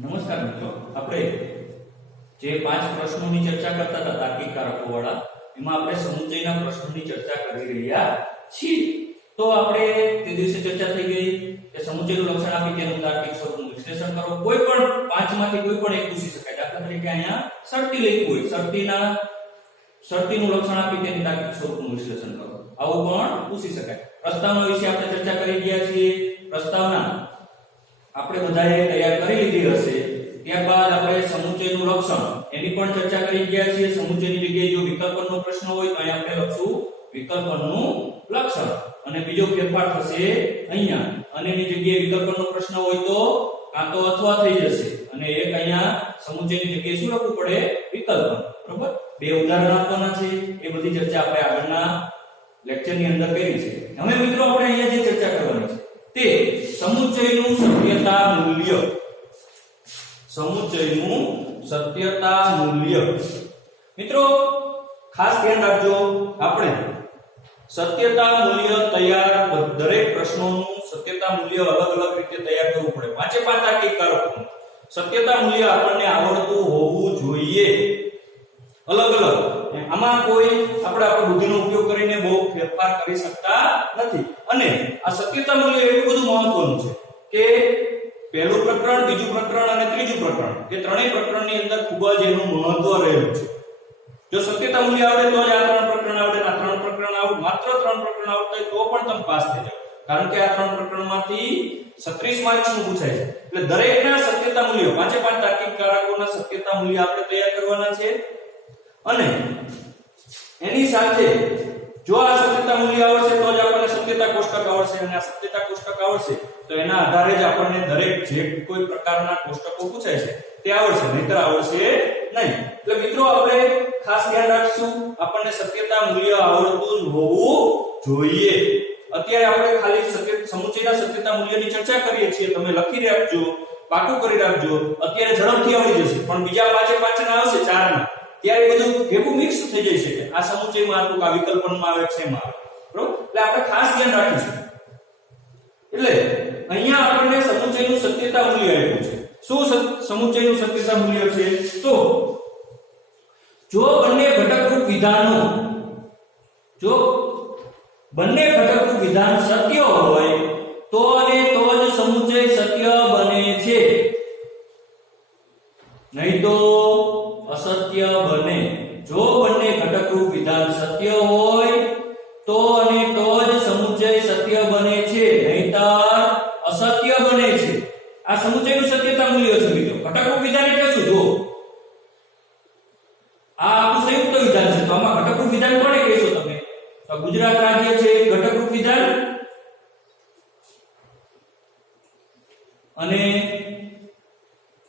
નમસ્કાર મિત્રો, આપણે જે 5 પ્રશ્નોની ચર્ચા કરતા હતા તાર્કિક કારકોવાળા, એમાં આપણે સમુચ્ચયના પ્રશ્નોની ચર્ચા કરી રહ્યા છીએ. તો આપણે તે દિવસે ચર્ચા થઈ ગઈ કે સમુચ્ચયનું લક્ષણ આપી તેનું તાર્કિક સ્વરૂપનું વિશ્લેષણ કરો. કોઈ પણ 5 માંથી કોઈ પણ એક પૂછી શકાય. દાખલા તરીકે અહીંયા શરતી લખ્યું હોય, શરતીનું લક્ષણ આપી તેની તાર્કિક સ્વરૂપનું વિશ્લેષણ કરો, આવું પણ પૂછી શકાય. પ્રસ્તાવના વિશે આપણે ચર્ચા કરી ગયા છીએ. પ્રસ્તાવના આપણે બધાએ તૈયાર કરી લીધી હશે. ત્યારબાદ આપણે સમુચ્ચયનું લક્ષણ એની પણ ચર્ચા કરી ગયા છીએ. સમુચ્ચયની જગ્યાએ જો વિકલ્પનનો પ્રશ્ન હોય તો અહીં આપણે લખશું વિકલ્પનનું લક્ષણ, અને બીજો ફેરફાર થશે અહીંયા, અને એની જગ્યાએ વિકલ્પનનો પ્રશ્ન હોય તો કાં તો અથવા થઈ જશે, અને એક અહીંયા સમુચ્ચયની જગ્યાએ શું લખવું પડે? વિકલ્પન. બરોબર, બે ઉદાહરણ આપવાના છે. એ બધી ચર્ચા આપણે આગળના લેક્ચરની અંદર કરી છે. હવે મિત્રો આપણે અહીંયા જે ચર્ચા કરવાની છે તે સમુચ્ચયનું સત્યતા મૂલ્ય. સમુચ્ચયનું સત્યતા મૂલ્ય. મિત્રો ખાસ ધ્યાન રાખજો, આપણે સત્યતા મૂલ્ય તૈયાર, દરેક પ્રશ્નોનું સત્યતા મૂલ્ય અલગ અલગ રીતે તૈયાર કરવું પડે. 5 તાર્કિક કારકોનું સત્યતા મૂલ્ય આપણને આવડતું હોવું જોઈએ. અલગ અલગ આમાં કોઈ આપણે આપણી બુદ્ધિનો ઉપયોગ કરીને બહુ ફેરફાર કરી શકતા નથી. અને આ સત્યતા મૂલ્ય એટલું બધું મહત્વનું છે કે પહેલું પ્રકરણ, બીજું પ્રકરણ અને ત્રીજું પ્રકરણ, એ ત્રણેય પ્રકરણની અંદર ખૂબ જ એનું મહત્વ રહેલું છે. જો સત્યતા મૂલ્ય આવડે તો જ આ 3 પ્રકરણ આવડે, આ 3 પ્રકરણ આવડે, માત્ર 3 પ્રકરણ આવડતા હોય તો પણ તમે પાસ થઈ જાવ, કારણ કે આ 3 પ્રકરણમાંથી 36 માર્ક્સનું પૂછાય છે. એટલે દરેકના સત્યતા મૂલ્ય, 5 તાર્કિક કારકોના સત્યતા મૂલ્ય આપણે તૈયાર કરવાના છે. અને એની સાથે જો આ સત્યતા મૂલ્ય આવડશે તો જ આપણને સત્યતા કોષ્ટક આવડશે, અને આ સત્યતા કોષ્ટક આવડશે તો એના આધારે જ આપણને દરેક જે કોઈ પ્રકારના કોષ્ટકો પૂછાય છે તે આવડશે, નહીતર આવડશે નહીં. એટલે મિત્રો આપણે ખાસ ધ્યાન રાખશું, આપણને સત્યતા મૂલ્ય આવડતું જ હોવું જોઈએ. અત્યારે આપણે ખાલી સમુચ્ચયના સત્યતા મૂલ્યની ચર્ચા કરીએ છીએ. તમે લખી રાખજો, પાકું કરી રાખજો. અત્યારે ઝડપથી આવડી જશે, પણ બીજા 5 ના આવશે, 4 ના, ત્યારે બધું ભેગું મિક્સ થઈ જાય છે કે આ સમુચ્ચયમાં હતું, આ વિકલ્પનમાં આવે છે, એમાં આવે. બરોબર, એટલે આપણે ખાસ ધ્યાન રાખીશું. એટલે અહીંયા આપણને સમુચ્ચયનું સત્યતા મૂલ્ય આપ્યું છે. શું સમુચ્ચયનું સત્યતા મૂલ્ય છે? તો જો બંને ઘટકરૂપ વિધાનો, જો બંને ઘટકરૂપ વિધાન સત્ય હોય તો અને તો જ સમુચ્ચય સત્ય બને છે, નહીં તો અસત્ય બને. જો બંને ઘટકરૂપ વિધાન સત્ય હોય તો અને તો જ સમુચ્ચય સત્ય બને છે, નહીતર અસત્ય બને છે. આ સમુચ્ચયનું સત્યતા મૂલ્ય છે મિત્રો. ઘટકરૂપ વિધાન એટલે શું? જો આ આખું સંયુક્ત વિધાન છે, તો આમાં ઘટકરૂપ વિધાન કોને કહેશો તમે? તો ગુજરાત રાજ્ય છે ઘટકરૂપ વિધાન, અને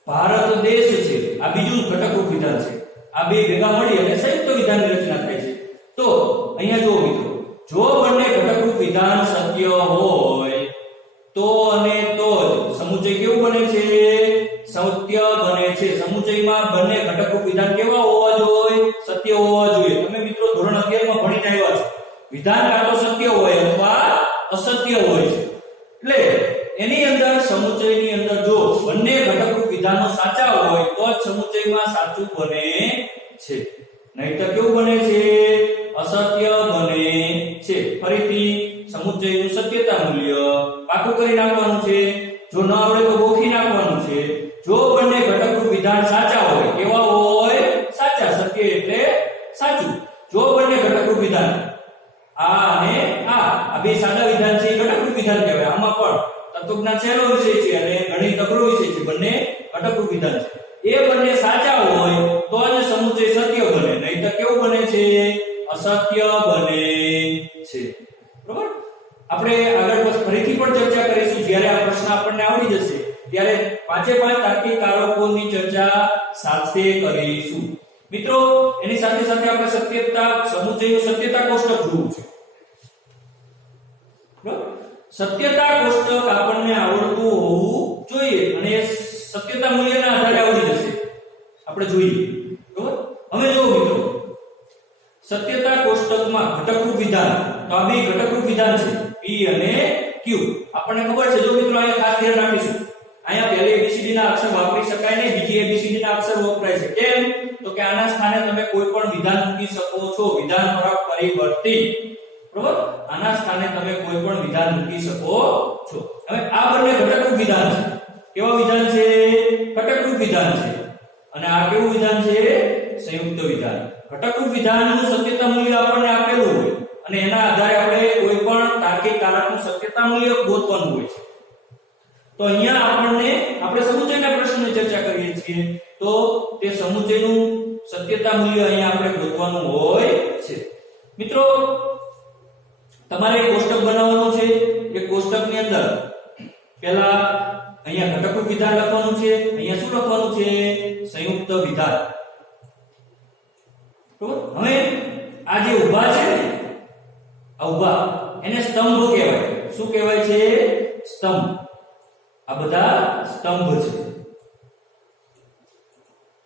ભારત દેશ છે આ બીજું ઘટકરૂપ વિધાન છે. આ બે ભેગા મળી અને સંયુક્ત વિધાનની રચના થાય છે. તો અહીંયા જુઓ મિત્રો, જો બંને ઘટકરૂપ વિધાન સત્ય હોય તો અને તો જ સમુચ્ચય કેવું બને છે? સત્ય બને છે. સમુચ્ચયમાં બંને ઘટકરૂપ વિધાન કેવા હોવા જોઈએ? સત્ય હોવા જોઈએ. તમે મિત્રો ધોરણ 11 માં ભણીને આવ્યા છો, વિધાન કાં તો સત્ય હોય અથવા અસત્ય હોય છે. એટલે એની અંદર સમુચ્ચયની અંદર જો બંને ઘટકરૂપ વિધાનો સાચા હોય તો જ સમુચ્ચયમાં સાચું બને છે, નહીતર કેવું બને છે? અસત્ય બને છે. ફરીથી સમુચ્ચયનું સત્યતા મૂલ્ય પાકું કરી નાખવાનું છે. જો ન આવડે તો ગોખી નાખવાનું છે. જો બંને ઘટકરૂપ વિધાન સાચા હોય, કેવા હોય? સાચા. સત્ય એટલે સાચું. જો બંને ઘટકરૂપ વિધાન આ અને આ બે સાદા વિધાન છે, ઘટકરૂપ વિધાન કહેવાય. આમાં પણ તત્વજ્ઞાન સહેલો વિષય છે અને ગણિત અઘરો વિષય છે, બંને ઘટકરૂપ વિધાન છે. એ બંને સાચા હોય તો જ સમુચ્ચય સત્ય બને, નહીતર કેવું બને છે? અસત્ય બને છે. બરોબર, આપણે આગળ ફરીથી પણ ચર્ચા કરીશું. જ્યારે આ પ્રશ્ન આપણને આવડી જશે ત્યારે 5 તાર્કિક કારકોની ચર્ચા સાથે કરીશું. મિત્રો એની સાથે સાથે આપણે સમુચ્ચયનું સત્યતા કોષ્ટક જોવું છે. બરાબર, સત્યતા કોષ્ટક આપણને આવડતું હોવું જોઈએ, અને સત્યતા મૂલ્યના આધારે આવડી જશે. આપણે જોઈએ. બરાબર, હવે જો મિત્રો સત્યતા કોષ્ટકમાં ઘટકરૂપ વિધાન, તો આ બે ઘટકરૂપ વિધાન છે, P અને Q. આપણને ખબર છે. જો મિત્રો અહીંયા ખાસ ધ્યાન રાખીશું, અહીંયા પહેલે ABCD ના અક્ષર વાપરી શકાય અહીંથી ABCD ના અક્ષર વપરાય છે. કેમ? તો કે આના સ્થાને તમે કોઈ પણ વિધાન મૂકી શકો છો. વિધાન પરિવર્તી. બરોબર? આના સ્થાને તમે કોઈ પણ વિધાન મૂકી શકો છો. હવે આ બંને ઘટકરૂપ વિધાન છે. કેવા વિધાન છે? ઘટકરૂપ વિધાન છે. અને આ કેવું વિધાન છે? સંયુક્ત વિધાન. ઘટકરૂપ વિધાનનું સત્યતા મૂલ્ય આપણને આપેલું હોય અને એના આધારે આપણે કોઈ પણ તાર્કિક કારકનું સત્યતા મૂલ્ય ગોતવાનું હોય છે. તો અહીંયા આપણે સમુચ્ચયના પ્રશ્નની ચર્ચા કરીએ છીએ તો તે સમુચ્ચયનું સત્યતા મૂલ્ય અહીંયા આપણે ગોતવાનું હોય છે. મિત્રો તમારે એક કોષ્ટક બનાવવાનું છે. એક કોષ્ટકની અંદર પહેલા અહીંયા ઘટકરૂપ વિધાન લખવાનું છે. અહીંયા શું લખવાનું છે? સંયુક્ત વિધાન. બરોબર? હવે આ જે ઊભા છે ને, આ ઊભા એને સ્તંભ કહેવાય. શું કહેવાય છે? સ્તંભ. આ બધા સ્તંભ છે.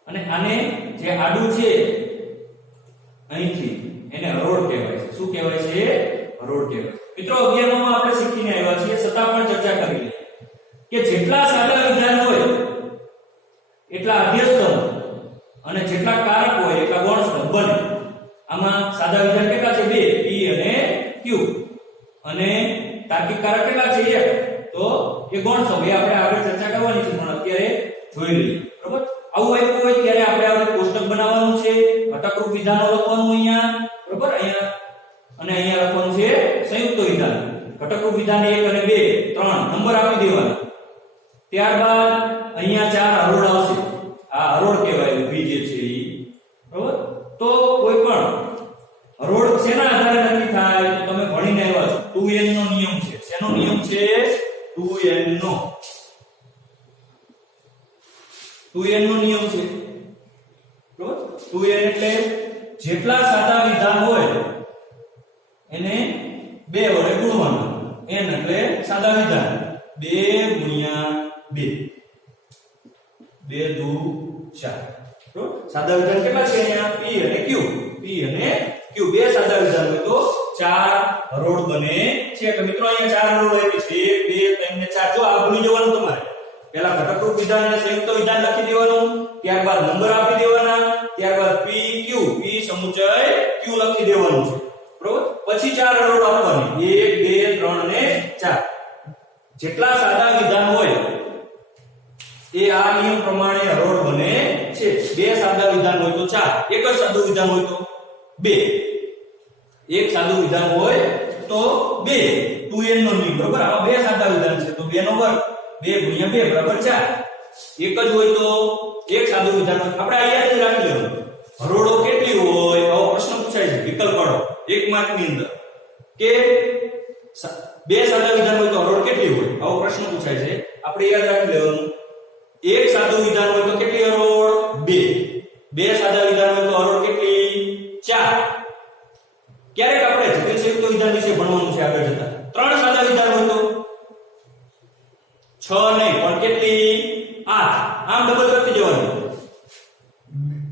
અને આને જે આડું છે અહીંથી એને હરોળ કહેવાય છે. શું કહેવાય છે? હરોળ કહેવાય. મિત્રો 11 માં આપણે શીખીને આવ્યા છીએ, છતાં પણ ચર્ચા કરી લઈએ કે જેટલા સાદા વિધાન હોય એટલા આધ્ય સ્તંભ અને જેટલા કારક હોય એટલા ગૌણ સ્તંભ બને. આમાં સાદા વિધાન કેટલા છે? 2, P અને Q. અને તાર્કિક કારક કેટલા છે? 1. તો એ ગૌણ સ્તંભ. એ આપણે આગળ ચર્ચા કરવાની છે, પણ અત્યારે જોઈ લઈએ. બરોબર? આવું આપ્યું હોય ત્યારે આપણે આ કોષ્ટક બનાવવાનું છે. ઘટકરૂપ વિધાનો લખવાનું અહીંયા. બરોબર? અહીંયા અને અહીંયા લખવાનું છે સંયુક્ત વિધાન. ઘટકરૂપ વિધાન 1 અને 2 3 નંબર આપી દેવાના. ત્યારબાદ અહીંયા 4 હરોળ આવશે. આ હરોળ કહેવાય ઊભી જે છે ઈ. બરોબર? તો કોઈ પણ હરોળ શેના આધારે નક્કી થાય? તો તમે ભણીને આવ્યા છો 2n નો નિયમ છે. શેનો નિયમ છે? 2n નો. 2n નો નિયમ છે. બરોબર? 2n એટલે જેટલા સાદા વિધાન હોય એને 2 વડે ગુણવાનું. n એટલે સાદા વિધાન. 2 ગુણ્યા 2. 2 દુ 4. બરોબર? સાદા વિધાન કેટલા છે અહીંયા? P અને Q. P અને Q. 2 સાદા વિધાન હોય તો 4 હરોળ બને છે. એટલે મિત્રો અહીંયા 4 હરોળ આપી છે. 1 2 3 ને 4. જો આ ભૂલી જવાનું તમારે. પહેલા ઘટકરૂપ વિધાન અને સંયુક્ત વિધાન લખી દેવાનું, ત્યારબાદ નંબર આપી દેવાના, ત્યારબાદ P Q. P સમુચ્ચય Q લખી દેવાનું છે. બરોબર? પછી 4 હરોળ આપવાની. 1 2 3 ને 4. જેટલા સાદા વિધાન હોય એ આ નિયમ પ્રમાણે હરોળ બને છે. 2 સાદા વિધાન હોય તો 4, એક જ સાદું વિધાન હોય તો 2. એક સાદું વિધાન હોય તો 2. 2n નો નિયમ. બરોબર? આમાં 2 સાદા વિધાન છે તો 2 નો વર્ગ. 2 ગુણ્યા 2 બરાબર 4. એક જ હોય તો એક સાદું વિધાન હોય. આપણે આ યાદ રાખી લેવાનું. હરોળો કેટલી હોય? આવો પ્રશ્ન પૂછાય છે વિકલ્પ વાળો 1 માર્ક ની અંદર કે 2 સાદા વિધાન હોય તો હરોળ કેટલી હોય? આવો પ્રશ્ન પૂછાય છે. આપણે યાદ રાખી લેવાનું. એક સાદું વિધાન હોય તો કેટલી હરોળ? 2. 2 સાદા વિધાન હોય તો હરોળ કેટલી? 4. ક્યારેક આપણે જટિલ સંયુક્ત વિધાન વિશે ભણવાનું છે આગળ જતા. 3 સાદા વિધાન હોય તો 6 નહીં પણ કેટલી? 8. આમ ડબલ કરતી જવાનું.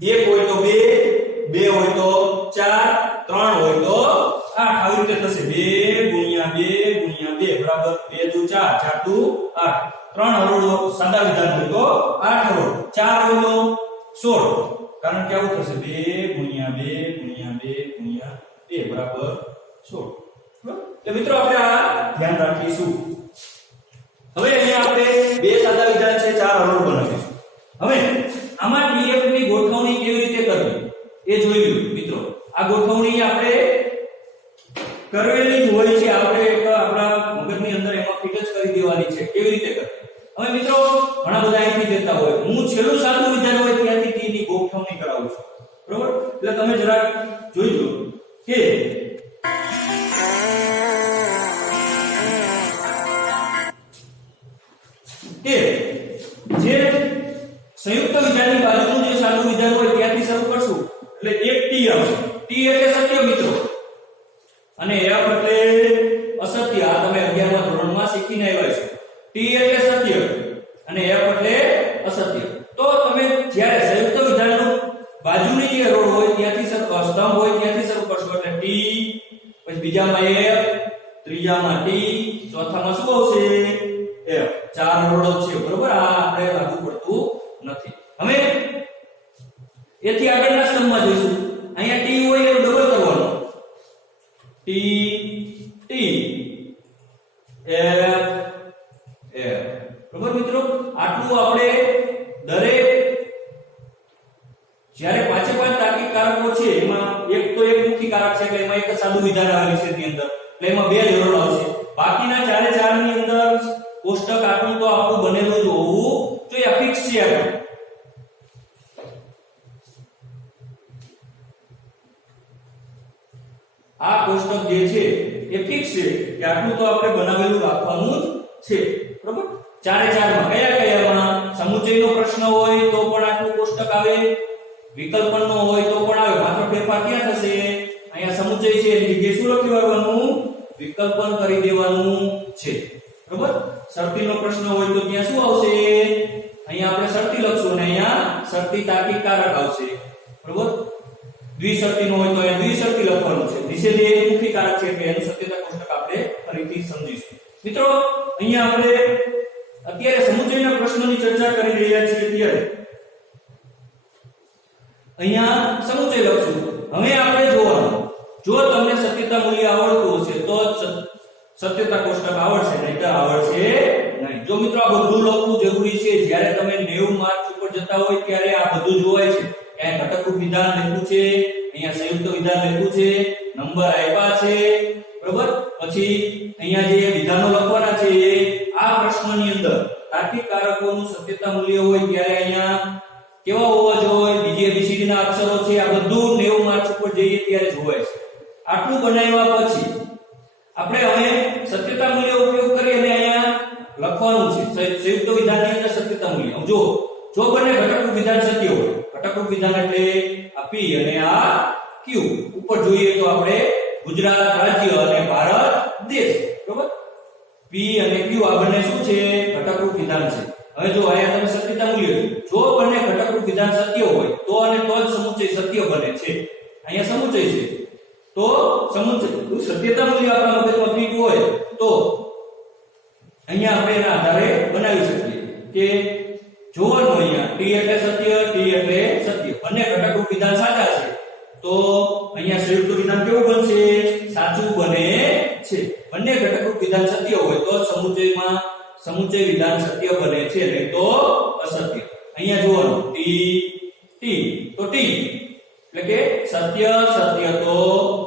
1 હોય તો 2, 2 હોય તો 4, 3 હોય તો 8. આવી રીતે થશે. 2 ગુણ્યા 2 ગુણ્યા 2 બરાબર 2 દુ 4, 4 દુ 8. 3 હરોળ સાદા વિધાન હોય તો 8 હરોળ. 4 હોય તો 16. કારણ કે આવું થશે 2 ગુણ્યા 2 ગુણ્યા 2 ગુણ્યા 2 બરાબર 16. બરાબર? એટલે મિત્રો આપણે આ ધ્યાન રાખીશું. હવે અહીંયા આપણે 2 સાદા વિધાન છે, 4 હરોળ બનાવીશું. હવે આમાં df ની ગોઠવણી કેવી રીતે કરવી એ જોઈશું મિત્રો. આ ગોઠવણી આપણે કરેલી જ હોય છે. આપણે આપણા મગજની અંદર એમાં ફિટ જ કરી દેવાની છે. કેવી રીતે કરવી? હવે મિત્રો ઘણા બધા અહીંથી દેતા હોય. હું છેલ્લું સાદું વિધાન હોય ત્યાંથી t ની ગોઠવણી કરાવું છું. બરોબર? એટલે તમે જરા જોઈ લો કે જે સંયુક્ત વિધાનની બાજુનું જે સાદું વિધાન હોય ત્યાંથી શરૂ કરશું. એટલે એક t આવશે. t એટલે સત્ય મિત્રો અને f એટલે અસત્ય. આ તમે 11મા ધોરણમાં શીખીને આવ્યા છો. t એટલે સત્ય અને f એટલે અસત્ય. તો તમે જ્યારે સંયુક્ત વિધાનનું બાજુની જે હરોળ હોય ત્યાંથી સ્તંભ હોય ત્યાંથી શરૂ કરશો. એટલે t, પછી બીજામાં f, ત્રીજામાં t, ચોથામાં શું આવશે? f. 4 હરોળો છે. બરોબર? આ આપણે લાગુ પડતું નથી. હવે એથી આગળના સ્તંભમાં જોઈશું અહીંયા ટી હોય એનું ડબલ કરવાનું ટી ટી એફ એફ બરાબર મિત્રો આટલું આપણે દરેક જ્યારે પાંચે પાંચ તાર્કિક કારકો છે એમાં એક તો એક મુખ્ય કારક છે એટલે એમાં એક જ સાદું વિધાન આવેલું છે તેની અંદર એટલે એમાં બે ધોરણો આવશે બાકીના ચારે ચાર ની અંદર કોષ્ટક આટલું તો આપણું બનેલું જ હોવું જોઈએ ફિક્સ છે આપણે આ કોષ્ટક જે છે એ ફિક્સ છે કે આટલું તો આપણે બનાવેલું રાખવાનું જ છે બરાબર ચારે ચારમાં કયા કયામાં સમુચયનો પ્રશ્ન હોય તો પણ આટલું કોષ્ટક આવે વિકલ્પનનો હોય તો પણ આવે માત્ર ફેરફાર ક્યાં થશે અહીંયા સમુચય છે એની જગ્યાએ શું લખી દેવાનું વિકલ્પન કરી દેવાનું છે બરાબર શરતીનો પ્રશ્ન હોય તો ત્યાં શું આવશે અહીંયા આપણે શરતી લખશું અને અહીંયા શરતી તાર્કિક કારક આવશે બરાબર દ્વિશરતીનો હોય તો અહીંયા દ્વિશરતી લખવાનું છે નિષેધી એક મુખ્ય કારક છે કે એનું સત્યતા કોષ્ટક આપણે ફરીથી સમજીશું મિત્રો અહીંયા આપણે અત્યારે સમુચયના પ્રશ્નોની ચર્ચા કરી રહ્યા છીએ ત્યારે અહીંયા સમુચય લખશું હવે આપણે જોવાનું જો તમને સત્યતા મૂલ્ય આવડતું હશે તો સત્યતા કોષ્ટક આવડશે નહીંતર આવડશે નહીં જો મિત્રો આ બધું લખવું જરૂરી છે જ્યારે તમે 90 માર્ક ઉપર જતા હોય ત્યારે આ બધું જોવાય છે અહીંયા ઘટકરૂપ વિધાન લખ્યું છે અહીંયા સંયુક્ત વિધાન લખ્યું છે નંબર આપ્યા છે બરોબર પછી અહીંયા જે વિધાનો લખવાના છે આ પ્રશ્નની અંદર તાર્કિક કારકોનું સત્યતા મૂલ્ય હોય ત્યારે અહીંયા કેવા હોવા જોઈએ બીજી એબીસીડી ના અક્ષરો છે આ બધું 90 માર્ક ઉપર જઈએ ત્યારે જોવાય છે આટલું બનાવ્યા પછી આપણે હવે સત્યતા મૂલ્ય ઉપયોગ કરી અને અહીંયા લખવાનું છે સંયુક્ત વિધાનની અંદર સત્યતા મૂલ્ય જો બંને ઘટકરૂપ વિધાન સત્ય હોય ઘટકરૂપ વિધાન એટલે આ p અને આ q ઉપર જોઈએ તો આપણે ગુજરાત રાજ્ય અને ભારત દેશ બરોબર p અને q આ બંને શું છે ઘટકરૂપ વિધાન છે હવે જો અહીંયા તમે સત્યતા મૂલ્ય જો બંને ઘટકરૂપ વિધાન સત્ય હોય તો અને તો જ સમુચય સત્ય બને છે અહીંયા સમુચય છે તો સમુચય સત્યતા મૂલ્ય આપણા મગજમાં ફિટ હોય તો અહીંયા આપણે એના આધારે બનાવી શકીએ કે જોવાનું અહીંયા t એટલે સત્ય t એટલે સત્ય બંને ઘટકરૂપ વિધાન સાચા છે તો અહીંયા સંયુક્ત વિધાન કેવું બનશે સાચું બને છે બંને ઘટકરૂપ વિધાન સત્ય હોય તો સમુચયમાં સમુચય વિધાન સત્ય બને છે નહીં તો અસત્ય અહીંયા જોવાનું t તો t એટલે કે સત્ય સત્ય તો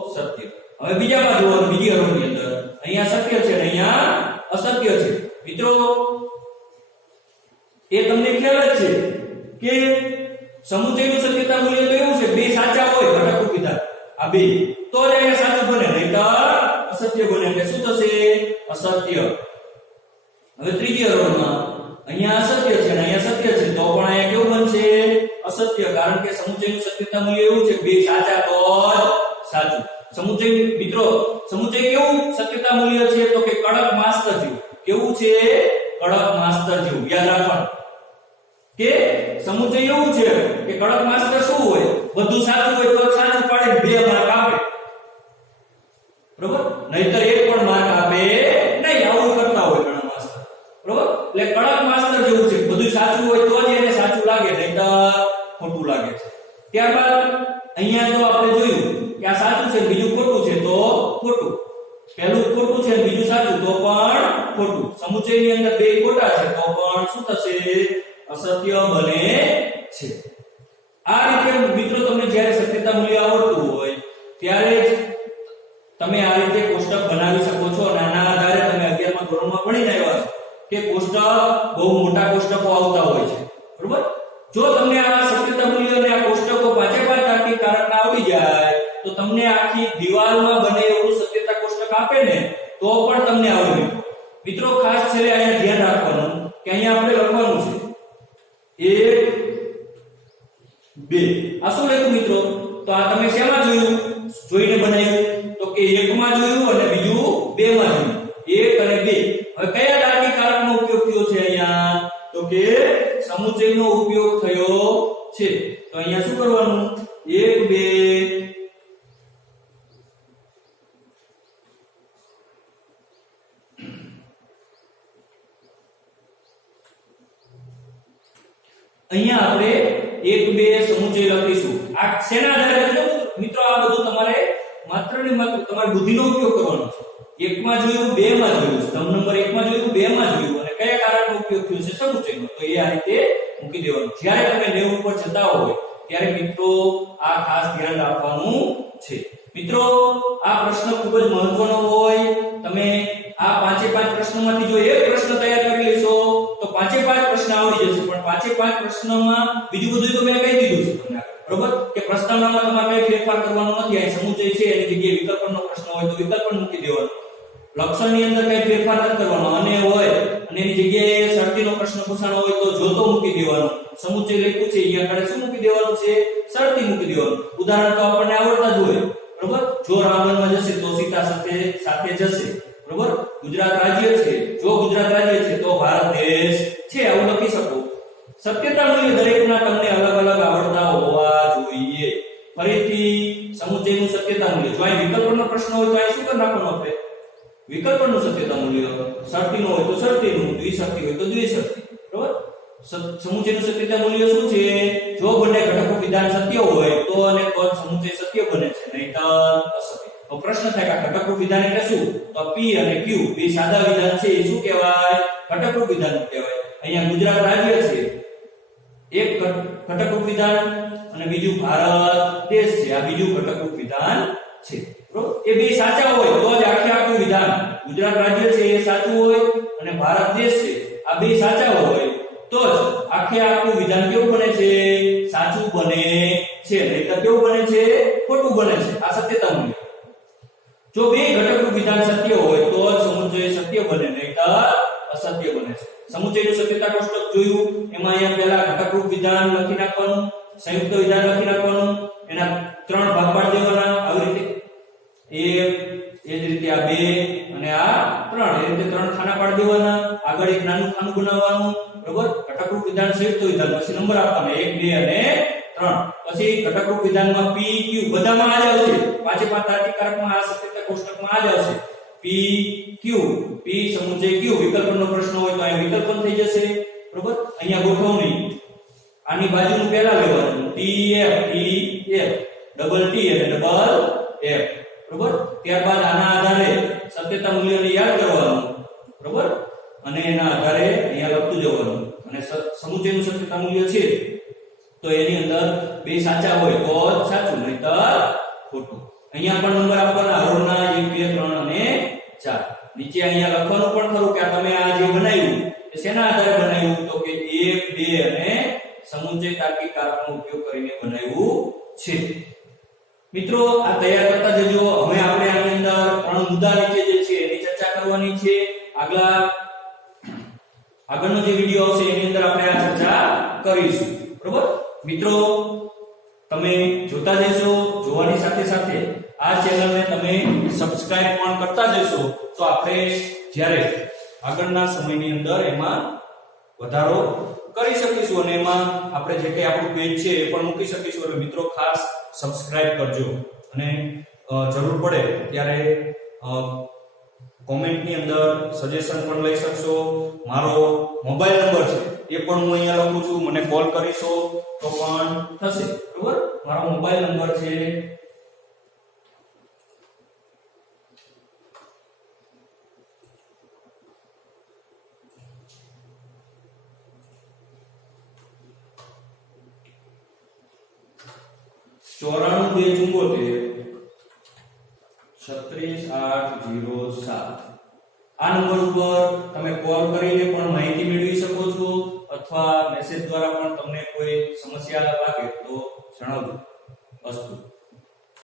સત્ય હવે બીજામાં જોવાનું બીજી હરોળની અંદર અહીંયા સત્ય છે અને અહીંયા અસત્ય છે મિત્રો એ તમને ખ્યાલ જ છે કે સમુચયનું સત્યતા મૂલ્ય તો એવું છે બે સાચા હોય ઘટકરૂપ વિધાન આ બે તો જ અહીંયા સાચું બને નહીંતર અસત્ય બને એટલે શું થશે અસત્ય હવે ત્રીજી હરોળમાં અહીંયા અસત્ય છે અને અહીંયા સત્ય છે તો પણ અહીંયા કેવું બનશે અસત્ય કારણ કે સમુચયનું સત્યતા મૂલ્ય એવું છે બે સાચા તો જ સાચું સમુચય મિત્રો સમુચય કેવું સત્યતા મૂલ્ય છે તો કે કડક માસ્ટર જેવું કેવું છે કડક માસ્ટર જેવું યાદ રાખવાનું કે સમુચય એવું છે કે કડક માસ્ટર શું હોય બધું સાચું હોય તો સાચું પાડે બે માર્ક આપે બરોબર નહીતર એક પણ માર્ક આપે નહીં આવું કરતા હોય ઘણા માસ્ટર બરોબર એટલે કડક માસ્ટર જેવું છે બધું સાચું હોય તો જ એને સાચું લાગે નહીતર ખોટું લાગે છે ત્યારબાદ અહીંયા તો આપણે જોયું કે આ સાચું છે બીજું ખોટું છે તો ખોટું પહેલું ખોટું છે બીજું સાચું તો પણ ખોટું સમુચયની અંદર બે ખોટા છે તો પણ શું થશે અસત્ય બને છે આ રીતે મિત્રો તમને જ્યારે સત્યતા મૂલ્ય આવડતું હોય ત્યારે જ તમે આ રીતે કોષ્ટક બનાવી શકો છો અને આના આધારે તમે 11મા ધોરણમાં ભણીને આવ્યા છો કે કોષ્ટક બહુ મોટા કોષ્ટકો આવતા હોય છે બરોબર જો તમને આ સત્યતા મૂલ્ય અને આ કોષ્ટકો પાંચે પાંચ તાર્કિક કારકના આવડી જાય તો તમને આખી દીવાલમાં બને એવું સત્યતા કોષ્ટક આપે ને તો પણ તમને આવડે મિત્રો ખાસ છેલ્લે અહીંયા ધ્યાન રાખવાનું કે અહીંયા આપણે લખવાનું છે 1 2 આ શું લખ્યું મિત્રો તો આ તમે શેમાં જોયું જોઈને બનાવ્યું તો કે એકમાં જોયું અને બીજું બેમાં જોયું 1 અને 2 હવે કયા તાર્કિક કારકનો ઉપયોગ થયો છે અહીંયા તો કે સમુચયનો ઉપયોગ થયો છે તો અહીંયા શું કરવાનું 1 2 અહીંયા આપણે 1 2 સમુચય લખીશું. આ શેના આધારે લખજો મિત્રો? આ બધું તમારે માત્ર ને માત્ર તમારી બુદ્ધિનો ઉપયોગ કરવાનો છે. 1 માં જોયું, 2 માં જોયું, સ્તંભ નંબર 1 માં જોયું, 2 માં જોયું અને કયા કારણનો ઉપયોગ થયો છે? સમુચયનો. તો એ આ રીતે મૂકી દેવાનું. જ્યારે તમે 90 ઉપર જતા હોય ત્યારે મિત્રો આ ખાસ ધ્યાન રાખવાનું છે. મિત્રો આ પ્રશ્ન ખૂબ જ મહત્વનો હોય. તમે આ 5 પ્રશ્નોમાંથી જો એક પ્રશ્ન તૈયાર કરી લેશો તો 5 પ્રશ્ન આવડી જશે. પણ 5 પ્રશ્નમાં બીજું બધું તો મેં કહી દીધું છે તમને, બરોબર? કે પ્રસ્તાવનામાં તમારે કઈ ફેરફાર કરવાનો નથી. આ સમુચય છે એની જગ્યાએ વિકલ્પનો પ્રશ્ન હોય તો વિકલ્પન મૂકી દેવાનો. લક્ષણની અંદર કઈ ફેરફાર નથી કરવાનો. અને હોય અને એની જગ્યાએ શરતીનો પ્રશ્ન પૂછાણો હોય તો જોતો મૂકી દેવાનો. સમુચય લખ્યું છે અહીંયા આગળ શું મૂકી દેવાનું છે? શરતી મૂકી દેવાનું. ઉદાહરણ તો આપણને આવડતા જ હોય, બરોબર? જો રાવણમાં જશે તો સીતા સાથે જશે, બરોબર? ગુજરાત રાજ્ય છે, જો ગુજરાત રાજ્ય છે તો ભારત દેશ છે, આવું લખી શકો. સત્યતા મૂલ્ય દરેકના તમને અલગ અલગ આવડતા હોવા જોઈએ. ફરીથી સમુચયનું સત્યતા મૂલ્ય, જો અહીં વિકલ્પનો પ્રશ્ન હોય તો અહીં શું કરી નાખવાનું? આપણે વિકલ્પનું સત્યતા મૂલ્ય, શરતીનો હોય તો શરતીનું, દ્વિશરતી હોય તો દ્વિશરતી, બરોબર? સમુચયનું સત્યતા મૂલ્ય શું છે? જો બંને ઘટકો વિધાન સત્ય હોય તો અને તો સમુચય સત્ય બને છે, નહીંતર અસત્ય. તો પ્રશ્ન થાય કે ઘટકરૂપ વિધાન એટલે શું? તો P અને Q બે સાદા વિધાન છે, એ શું કહેવાય? ઘટકરૂપ વિધાન કહેવાય. અહીંયા ગુજરાત રાજ્ય છે, એક ઘટકરૂપ વિધાન અને બીજું ભારત દેશ છે, આ બીજું ઘટકરૂપ વિધાન છે, બરોબર? એ બે સાચા હોય તો જ આખું વિધાન, ગુજરાત રાજ્ય છે એ સાચું હોય અને ભારત દેશ છે આ બે સાચા હોય તો જ આખું વિધાન કેવું બને છે? સાચું બને છે, નહીંતર કેવું બને છે? ખોટું બને છે. આ સત્યતા મૂલ્ય. જો બે ઘટકરૂપ વિધાન સત્ય હોય તો જ સમુચય સત્ય બને, નહીંતર અસત્ય બને છે. સમુચયનું સત્યતા કોષ્ટક જોયું, એમાં અહીંયા પહેલા ઘટકરૂપ વિધાન લખી નાખવાનું, સંયુક્ત વિધાન લખી નાખવાનું, એના 3 ભાગ પાડી દેવાના આવી રીતે. એ જ રીતે આ 2 અને આ 3, એ રીતે 3 ખાના પાડી દેવાના. આગળ એક નાનું ખાનું બનાવવાનું, બરોબર? ઘટકરૂપ વિધાન, સંયુક્ત વિધાન, પછી નંબર આપવાના 1 2 અને 3. પછી ઘટકરૂપ વિધાનમાં P Q બધામાં આ જ આવશે. 5 તાર્કિકારકમાં આ સત્યતા કોષ્ટકમાં આ જ આવશે. P Q, P સમુચય Q, વિકલ્પનો પ્રશ્ન હોય તો અહીં વિકલ્પન થઈ જશે, બરોબર? અહીંયા ગોઠવણી આની બાજુનું પહેલા લેવાનું, T F ડબલ T અને ડબલ F, બરોબર? ત્યારબાદ આના આધારે સત્યતા મૂલ્યને યાદ કરવાનું, બરોબર? અને એના આધારે અહીંયા લખતું જવાનું. અને સમુચયનું સત્યતા મૂલ્ય છે તો એની અંદર બે સાચા હોય તો જ સાચું, નહીંતર ખોટું. અહીંયા પણ નંબર આપવાના, હરોળના 1 2 3 અને 4. નીચે અહીંયા લખવાનું પણ ખરું કે તમે આ જે બનાવ્યું એ શેના આધારે બનાવ્યું? તો કે 1 2 અને સમુચય તાર્કિક કારકનો ઉપયોગ કરીને બનાવ્યું છે. મિત્રો આ તૈયાર કરતા જજો. હવે આપણે આની અંદર 3 મુદ્દા નીચે જે છે એની ચર્ચા કરવાની છે. આગળનો જે વિડિયો આવશે એની અંદર આપણે આ ચર્ચા કરીશું, બરોબર? મિત્રો તમે જોતા જશો, જોવાની સાથે સાથે આ ચેનલને તમે સબસ્ક્રાઇબ પણ કરતા જશો તો આપણે જ્યારે આગળના સમયની અંદર એમાં વધારો કરી શકીશું અને એમાં આપણે જે કંઈ આપણું પેજ છે એ પણ મૂકી શકીશું. એટલે મિત્રો ખાસ સબસ્ક્રાઇબ કરજો અને જરૂર પડે ત્યારે કોમેન્ટની અંદર સજેશન પણ લઈ શકશો. મારો મોબાઈલ નંબર છે એ પણ હું અહીંયા લખું છું, મને કોલ કરીશો તો પણ થશે, બરોબર? મારો મોબાઈલ નંબર છે 94 274 36807. આ નંબર ઉપર તમે કોલ કરીને પણ માહિતી મેળવી શકો છો અથવા મેસેજ દ્વારા પણ તમને કોઈ સમસ્યા લાગે તો જણાવજો. અસ્તુ.